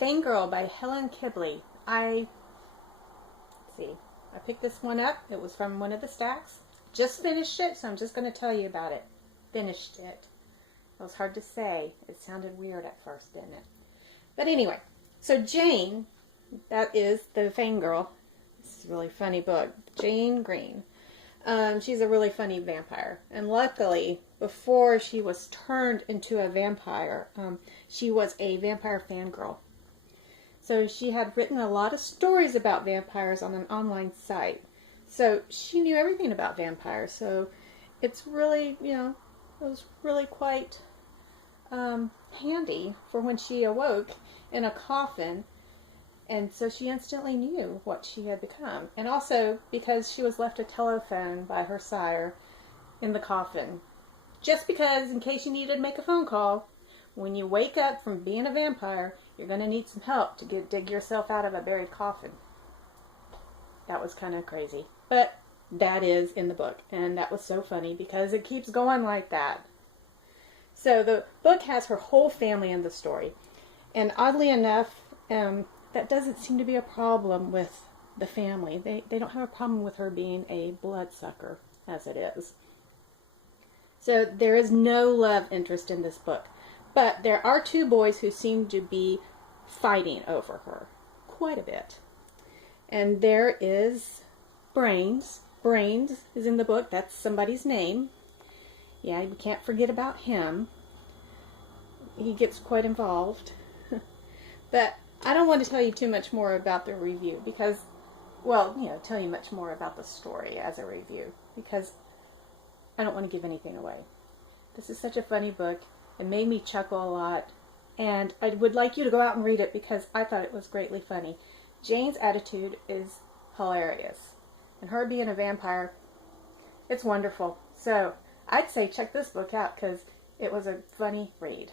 Fangirl by Helen Kibley. Let's see, I picked this one up. It was from one of the stacks. Just finished it, so I'm just going to tell you about it. Finished it. It was hard to say. It sounded weird at first, didn't it? But anyway, so Jane, that is the Fangirl. This is a really funny book. Jane Green. She's a really funny vampire. And luckily, before she was turned into a vampire, she was a vampire fangirl. So she had written a lot of stories about vampires on an online site. So she knew everything about vampires. So it's really, it was really quite handy for when she awoke in a coffin. And so she instantly knew what she had become. And also because she was left a telephone by her sire in the coffin. Just because, in case you needed to make a phone call, when you wake up from being a vampire, you're going to need some help to dig yourself out of a buried coffin. That was kind of crazy. But that is in the book. And that was so funny because it keeps going like that. So the book has her whole family in the story. And oddly enough, that doesn't seem to be a problem with the family. They don't have a problem with her being a bloodsucker, as it is. So there is no love interest in this book. But there are two boys who seem to be fighting over her quite a bit. And there is Brains. Brains is in the book. That's somebody's name. Yeah, you can't forget about him. He gets quite involved. But I don't want to tell you too much more about the review because, tell you much more about the story as a review because I don't want to give anything away. This is such a funny book. It made me chuckle a lot, and I would like you to go out and read it because I thought it was greatly funny. Jane's attitude is hilarious, and her being a vampire, it's wonderful. So I'd say check this book out because it was a funny read.